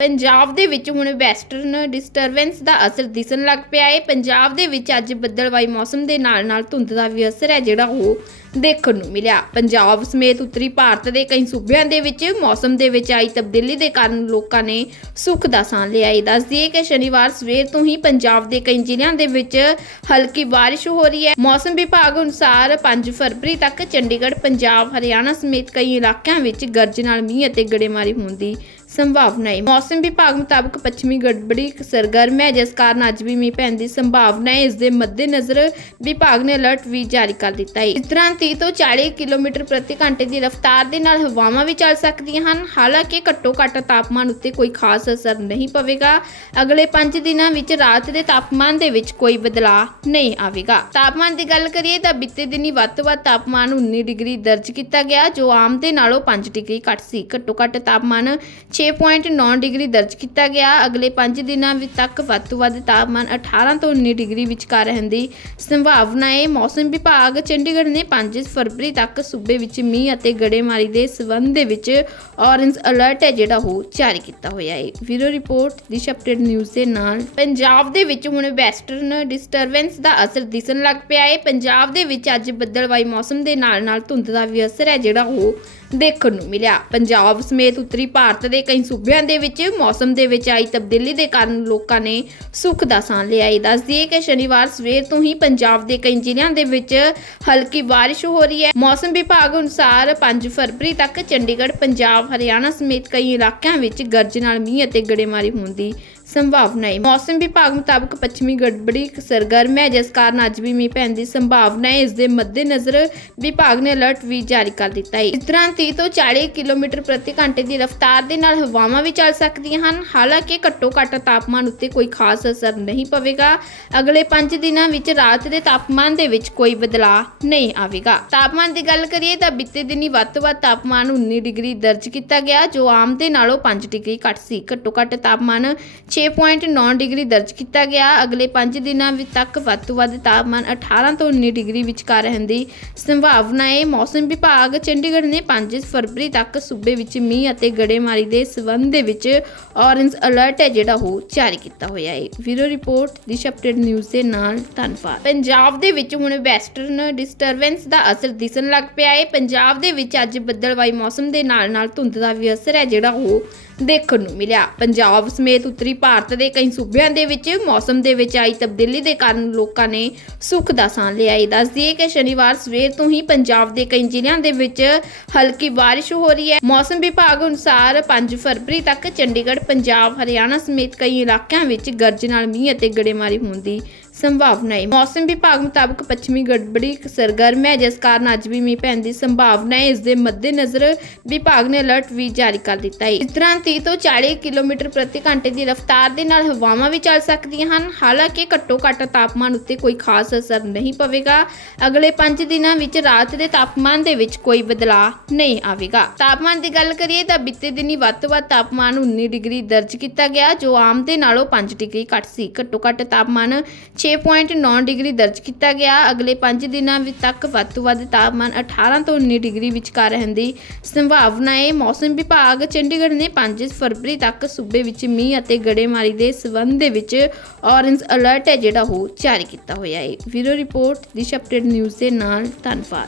ਪੰਜਾਬ ਦੇ ਵਿੱਚ ਹੁਣ ਵੈਸਟਰਨ ਡਿਸਟਰਬੈਂਸ ਦਾ ਅਸਰ ਦਿਸਣ ਲੱਗ ਪਿਆ ਹੈ ਪੰਜਾਬ ਦੇ ਵਿੱਚ ਅੱਜ ਬੱਦਲਵਾਈ ਮੌਸਮ ਦੇ ਨਾਲ-ਨਾਲ ਧੁੰਦ ਦਾ ਵੀ ਅਸਰ ਹੈ, ਜਿਹੜਾ ਉਹ ਦੇਖਣ ਨੂੰ ਮਿਲਿਆ। ਪੰਜਾਬ ਸਮੇਤ ਉੱਤਰੀ ਭਾਰਤ ਦੇ ਕਈ ਸੂਬਿਆਂ ਦੇ ਵਿੱਚ ਮੌਸਮ ਦੇ ਵਿੱਚ ਆਈ ਤਬਦੀਲੀ ਦੇ ਕਾਰਨ ਲੋਕਾਂ ਨੇ ਸੁੱਖ ਦਾ ਸਾਹ ਲਿਆ ਹੈ ਦੱਸ ਦਈਏ ਕਿ ਸ਼ਨੀਵਾਰ ਸਵੇਰ ਤੋਂ ਹੀ ਪੰਜਾਬ ਦੇ ਕਈ ਜ਼ਿਲ੍ਹਿਆਂ ਦੇ ਵਿੱਚ ਹਲਕੀ ਬਾਰਿਸ਼ ਹੋ ਰਹੀ ਹੈ। ਮੌਸਮ ਵਿਭਾਗ ਅਨੁਸਾਰ 5 ਫਰਵਰੀ ਤੱਕ ਚੰਡੀਗੜ੍ਹ, ਪੰਜਾਬ, ਹਰਿਆਣਾ ਸਮੇਤ ਕਈ ਇਲਾਕਿਆਂ ਵਿੱਚ ਗਰਜ ਨਾਲ ਮੀਂਹ ਅਤੇ ਗੜੇਮਾਰੀ ਹੋਣ ਦੀ ਸੰਭਾਵਨਾ ਹੈ ਮੌਸਮ ਵਿਭਾਗ ਮੁਤਾਬਕ ਪੱਛਮੀ ਗੜਬੜੀ, ਸਰਗਰਮ ਹੈ, ਜਿਸ ਕਾਰਨ ਅੱਜ ਵੀ ਮੀਂਹ ਪੈਣ ਦੀ ਸੰਭਾਵਨਾ ਹੈ। ਇਸ ਦੇ ਮੱਦੇਨਜ਼ਰ ਵਿਭਾਗ ਨੇ ਅਲਰਟ ਵੀ ਜਾਰੀ ਕਰ ਦਿੱਤਾ ਹੈ। ਇਸ ਤਰ੍ਹਾਂ 30 ਤੋਂ 40 ਕਿਲੋਮੀਟਰ ਪ੍ਰਤੀ ਘੰਟੇ ਦੀ ਰਫ਼ਤਾਰ ਦੇ ਨਾਲ ਹਵਾਵਾਂ ਵੀ ਚੱਲ ਸਕਦੀਆਂ ਹਨ। ਹਾਲਾਂਕਿ ਘੱਟੋ ਘੱਟ ਤਾਪਮਾਨ ਉੱਤੇ ਕੋਈ ਖਾਸ ਅਸਰ ਨਹੀਂ ਪਵੇਗਾ। ਅਗਲੇ 5 ਦਿਨਾਂ ਵਿੱਚ ਰਾਤ ਦੇ ਤਾਪਮਾਨ ਦੇ ਵਿੱਚ ਕੋਈ ਬਦਲਾਅ ਨਹੀਂ ਆਵੇਗਾ। ਤਾਪਮਾਨ ਦੀ ਗੱਲ ਕਰੀਏ ਤਾਂ ਬੀਤੇ ਦਿਨੀ ਵੱਧ ਤੋਂ ਵੱਧ ਤਾਪਮਾਨ 19 ਡਿਗਰੀ ਦਰਜ ਕੀਤਾ ਗਿਆ, ਜੋ ਆਮ ਦੇ ਨਾਲੋਂ 5 ਡਿਗਰੀ ਘੱਟ ਸੀ। ਘੱਟੋ ਘੱਟ ਤਾਪਮਾਨ 6.9 ਡਿਗਰੀ ਦਰਜ ਕੀਤਾ ਗਿਆ। ਅਗਲੇ 5 ਦਿਨਾਂ ਵਿੱਚ ਤੱਕ ਵੱਧ ਤੋਂ ਵੱਧ ਤਾਪਮਾਨ 18 ਤੋਂ 19 ਡਿਗਰੀ ਵਿਚਕਾਰ ਰਹਿਣ ਦੀ ਸੰਭਾਵਨਾ ਹੈ। ਮੌਸਮ ਵਿਭਾਗ ਚੰਡੀਗੜ੍ਹ ਨੇ 5 ਫਰਵਰੀ ਤੱਕ ਸੂਬੇ ਵਿੱਚ ਮੀਂਹ ਅਤੇ ਗੜੇਮਾਰੀ ਦੇ ਸਬੰਧ ਦੇ ਵਿੱਚ ਔਰੇਂਜ ਅਲਰਟ ਹੈ, ਜਿਹੜਾ ਉਹ ਜਾਰੀ ਕੀਤਾ ਹੋਇਆ ਹੈ। ਵੀਰੋ ਰਿਪੋਰਟ, ਦਿਸ਼ ਅਪਡੇਟ ਨਿਊਜ਼ ਦੇ ਨਾਲ। ਪੰਜਾਬ ਦੇ ਵਿੱਚ ਹੁਣ ਵੈਸਟਰਨ ਡਿਸਟਰਬੈਂਸ ਦਾ ਅਸਰ ਦਿਸਣ ਲੱਗ ਪਿਆ ਹੈ। ਪੰਜਾਬ ਦੇ ਵਿੱਚ ਅੱਜ ਬੱਦਲਵਾਈ ਮੌਸਮ ਦੇ ਨਾਲ ਨਾਲ ਧੁੰਦ ਦਾ ਵੀ ਅਸਰ ਹੈ, ਜਿਹੜਾ ਉਹ ਦੇਖਣ ਨੂੰ ਮਿਲਿਆ। ਪੰਜਾਬ ਸਮੇਤ ਉੱਤਰੀ ਭਾਰਤ ਦੇ ਕਈ ਸੂਬਿਆਂ ਦੇ ਵਿੱਚ ਮੌਸਮ ਦੇ ਵਿੱਚ ਆਈ ਤਬਦੀਲੀ ਦੇ ਕਾਰਨ ਲੋਕਾਂ ਨੇ ਸੁੱਖ ਦਾ ਸਾਹ ਲਿਆ। ਹੈ ਦੱਸ ਦਈਏ ਕਿ ਸ਼ਨੀਵਾਰ ਸਵੇਰ ਤੋਂ ਹੀ ਪੰਜਾਬ ਦੇ ਕਈ ਜ਼ਿਲ੍ਹਿਆਂ ਦੇ ਵਿੱਚ ਹਲਕੀ ਬਾਰਿਸ਼ ਹੋ ਰਹੀ ਹੈ। ਮੌਸਮ ਵਿਭਾਗ ਅਨੁਸਾਰ 5 ਫਰਵਰੀ ਤੱਕ ਚੰਡੀਗੜ੍ਹ, ਪੰਜਾਬ, ਹਰਿਆਣਾ ਸਮੇਤ ਕਈ ਇਲਾਕਿਆਂ ਵਿੱਚ ਗਰਜ ਨਾਲ ਮੀਂਹ ਅਤੇ ਗੜੇਮਾਰੀ ਹੋਣ ਦੀ ਸੰਭਾਵਨਾ ਹੈ ਮੌਸਮ ਵਿਭਾਗ ਮੁਤਾਬਕ ਪੱਛਮੀ ਗੜਬੜੀ, ਸਰਗਰਮ ਹੈ, ਜਿਸ ਕਾਰਨ ਅੱਜ ਵੀ ਮੀਂਹ ਪੈਣ ਦੀ ਸੰਭਾਵਨਾ ਹੈ। ਇਸ ਦੇ ਮੱਦੇਨਜ਼ਰ ਵਿਭਾਗ ਨੇ ਅਲਰਟ ਵੀ ਜਾਰੀ ਕਰ ਦਿੱਤਾ ਹੈ। ਇਸ ਦੌਰਾਨ 30 ਤੋਂ 40 ਕਿਲੋਮੀਟਰ ਪ੍ਰਤੀ ਘੰਟੇ ਦੀ ਰਫ਼ਤਾਰ ਦੇ ਨਾਲ ਹਵਾਵਾਂ ਵੀ ਚੱਲ ਸਕਦੀਆਂ ਹਨ। ਹਾਲਾਂਕਿ ਘੱਟੋ ਘੱਟ ਤਾਪਮਾਨ ਉੱਤੇ ਕੋਈ ਖਾਸ ਅਸਰ ਨਹੀਂ ਪਵੇਗਾ। ਅਗਲੇ 5 ਦਿਨਾਂ ਵਿੱਚ ਰਾਤ ਦੇ ਤਾਪਮਾਨ ਦੇ ਵਿੱਚ ਕੋਈ ਬਦਲਾਅ ਨਹੀਂ ਆਵੇਗਾ। ਤਾਪਮਾਨ ਦੀ ਗੱਲ ਕਰੀਏ ਤਾਂ ਬੀਤੇ ਦਿਨੀ ਵੱਧ ਤੋਂ ਵੱਧ ਤਾਪਮਾਨ 19 ਡਿਗਰੀ ਦਰਜ ਕੀਤਾ ਗਿਆ, ਜੋ ਆਮ ਦੇ ਨਾਲੋਂ 5 ਡਿਗਰੀ ਘੱਟ ਸੀ। ਘੱਟੋ ਘੱਟ ਤਾਪਮਾਨ 6.9 ਡਿਗਰੀ ਦਰਜ ਕੀਤਾ ਗਿਆ। ਅਗਲੇ 5 ਦਿਨਾਂ ਵਿੱਚ ਤੱਕ ਵੱਧ ਤੋਂ ਵੱਧ ਤਾਪਮਾਨ 18 ਤੋਂ 19 ਡਿਗਰੀ ਵਿਚਕਾਰ ਰਹਿਣ ਦੀ ਸੰਭਾਵਨਾ ਹੈ। ਮੌਸਮ ਵਿਭਾਗ ਚੰਡੀਗੜ੍ਹ ਨੇ 5 ਫਰਵਰੀ ਤੱਕ ਸੂਬੇ ਵਿੱਚ ਮੀਂਹ ਅਤੇ ਗੜੇਮਾਰੀ ਦੇ ਸਬੰਧ ਦੇ ਵਿੱਚ ਔਰੇਂਜ ਅਲਰਟ ਹੈ, ਜਿਹੜਾ ਉਹ ਜਾਰੀ ਕੀਤਾ ਹੋਇਆ ਹੈ। ਵੀਰੋ ਰਿਪੋਰਟ ਦਿਸ਼ ਅਪਡੇਟ ਨਿਊਜ਼ ਦੇ ਨਾਲ ਧੰਨਵਾਦ। ਪੰਜਾਬ ਦੇ ਵਿੱਚ ਹੁਣ ਵੈਸਟਰਨ ਡਿਸਟਰਬੈਂਸ ਦਾ ਅਸਰ ਦਿਸਣ ਲੱਗ ਪਿਆ ਹੈ। ਪੰਜਾਬ ਦੇ ਵਿੱਚ ਅੱਜ ਬੱਦਲਵਾਈ ਮੌਸਮ ਦੇ ਨਾਲ ਨਾਲ ਧੁੰਦ ਦਾ ਵੀ ਅਸਰ ਹੈ, ਜਿਹੜਾ ਉਹ ਦੇਖਣ ਨੂੰ ਮਿਲਿਆ। ਪੰਜਾਬ ਸਮੇਤ ਉੱਤਰੀ ਭਾਰਤ ਦੇ ਕਈ ਸੂਬਿਆਂ ਦੇ ਵਿੱਚ ਮੌਸਮ ਦੇ ਵਿੱਚ ਆਈ ਤਬਦੀਲੀ ਦੇ ਕਾਰਨ ਲੋਕਾਂ ਨੇ ਸੁੱਖ ਦਾ ਸਾਹ ਲਿਆ। ਹੈ ਦੱਸ ਦਈਏ ਕਿ ਸ਼ਨੀਵਾਰ ਸਵੇਰ ਤੋਂ ਹੀ ਪੰਜਾਬ ਦੇ ਕਈ ਜ਼ਿਲ੍ਹਿਆਂ ਦੇ ਵਿੱਚ ਹਲਕੀ ਬਾਰਿਸ਼ ਹੋ ਰਹੀ ਹੈ। ਮੌਸਮ ਵਿਭਾਗ ਅਨੁਸਾਰ 5 ਫਰਵਰੀ ਤੱਕ ਚੰਡੀਗੜ੍ਹ, ਪੰਜਾਬ, ਹਰਿਆਣਾ ਸਮੇਤ ਕਈ ਇਲਾਕਿਆਂ ਵਿੱਚ ਗਰਜ ਨਾਲ ਮੀਂਹ ਅਤੇ ਗੜੇਮਾਰੀ ਹੋਣ ਦੀ ਸੰਭਾਵਨਾ ਹੈ ਮੌਸਮ ਵਿਭਾਗ ਮੁਤਾਬਕ ਪੱਛਮੀ ਗੜਬੜੀ, ਸਰਗਰਮ ਹੈ, ਜਿਸ ਕਾਰਨ ਅੱਜ ਵੀ ਮੀਂਹ ਪੈਣ ਦੀ ਸੰਭਾਵਨਾ ਹੈ। ਇਸ ਦੇ ਮੱਦੇਨਜ਼ਰ ਵਿਭਾਗ ਨੇ ਅਲਰਟ ਵੀ ਜਾਰੀ ਕਰ ਦਿੱਤਾ ਹੈ। ਇਸ ਤਰ੍ਹਾਂ 30 ਤੋਂ 40 ਕਿਲੋਮੀਟਰ ਪ੍ਰਤੀ ਘੰਟੇ ਦੀ ਰਫ਼ਤਾਰ ਦੇ ਨਾਲ ਹਵਾਵਾਂ ਵੀ ਚੱਲ ਸਕਦੀਆਂ ਹਨ। ਹਾਲਾਂਕਿ ਘੱਟੋ ਘੱਟ ਤਾਪਮਾਨ ਉੱਤੇ ਕੋਈ ਖਾਸ ਅਸਰ ਨਹੀਂ ਪਵੇਗਾ। ਅਗਲੇ 5 ਦਿਨਾਂ ਵਿੱਚ ਰਾਤ ਦੇ ਤਾਪਮਾਨ ਦੇ ਵਿੱਚ ਕੋਈ ਬਦਲਾਅ ਨਹੀਂ ਆਵੇਗਾ। ਤਾਪਮਾਨ ਦੀ ਗੱਲ ਕਰੀਏ ਤਾਂ ਬੀਤੇ ਦਿਨੀ ਵੱਧ ਤੋਂ ਵੱਧ ਤਾਪਮਾਨ 19 ਡਿਗਰੀ ਦਰਜ ਕੀਤਾ ਗਿਆ, ਜੋ ਆਮ ਦੇ ਨਾਲੋਂ 5 ਡਿਗਰੀ ਘੱਟ ਸੀ। ਘੱਟੋ ਘੱਟ ਤਾਪਮਾਨ 6.9 ਡਿਗਰੀ ਦਰਜ ਕੀਤਾ ਗਿਆ। ਅਗਲੇ 5 ਦਿਨਾਂ ਵਿੱਚ ਤੱਕ ਵੱਧ ਤੋਂ ਵੱਧ ਤਾਪਮਾਨ 18 ਤੋਂ 19 ਡਿਗਰੀ ਵਿਚਕਾਰ ਰਹਿਣ ਦੀ ਸੰਭਾਵਨਾ ਹੈ। ਮੌਸਮ ਵਿਭਾਗ ਚੰਡੀਗੜ੍ਹ ਨੇ 5 ਫਰਵਰੀ ਤੱਕ ਸੂਬੇ ਵਿੱਚ ਮੀਂਹ ਅਤੇ ਗੜੇਮਾਰੀ ਦੇ ਸਬੰਧ ਦੇ ਵਿੱਚ ਔਰੇਂਜ ਅਲਰਟ ਹੈ, ਜਿਹੜਾ ਉਹ ਜਾਰੀ ਕੀਤਾ ਹੋਇਆ ਹੈ। ਵੀਰੋ ਰਿਪੋਰਟ, ਦਿਸ਼ ਅਪਡੇਟ ਨਿਊਜ਼ ਦੇ ਨਾਲ, ਧੰਨਵਾਦ।